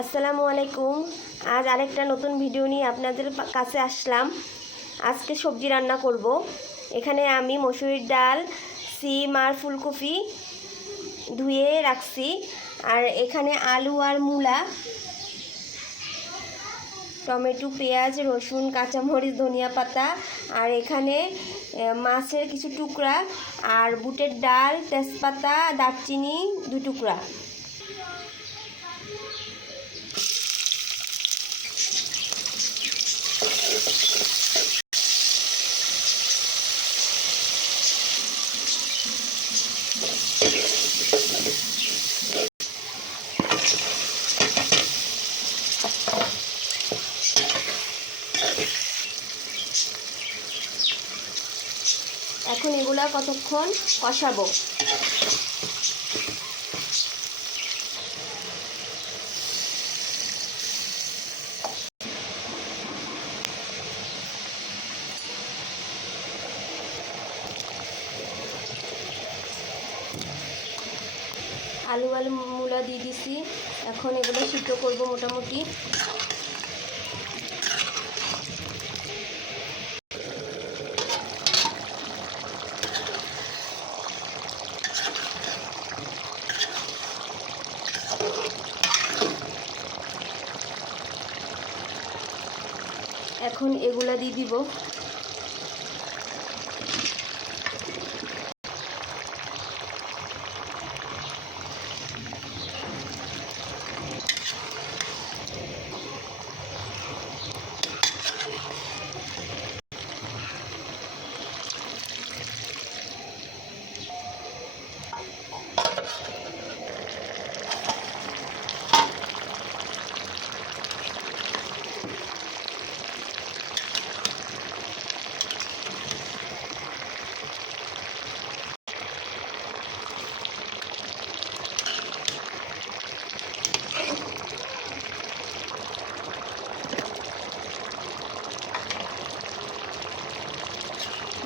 আসসালামু আলাইকুম। আজ আরেকটা নতুন ভিডিও নিয়ে আপনাদের কাছে আসলাম। আজকে সবজি রান্না করব। এখানে আমি মসুরির ডাল, সিম আর ফুলকপি ধুয়ে রাখছি। আর এখানে আলু আর মূলা, টমেটো, পেঁয়াজ, রসুন, কাঁচামরিচ, ধনিয়া পাতা, আর এখানে মাছের কিছু টুকরা আর বুটের ডাল, তেজপাতা, দারচিনি দু টুকরা এখন এগুলা কতক্ষণ কষাবো? আলু আলু মূলা দিয়ে দিছি। এখন এগুলো সিদ্ধ করব মোটামুটি। এখন এগুলা দিয়ে দিব।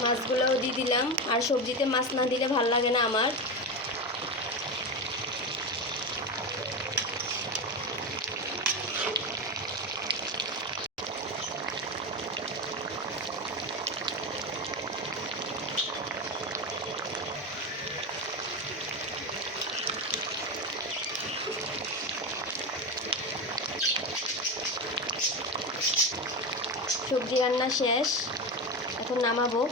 মাছগুলোও দিয়ে দিলাম। আর সবজিতে মাছ না দিলে ভালো লাগে না আমার। সবজি রান্না শেষ। এখন নামাবো।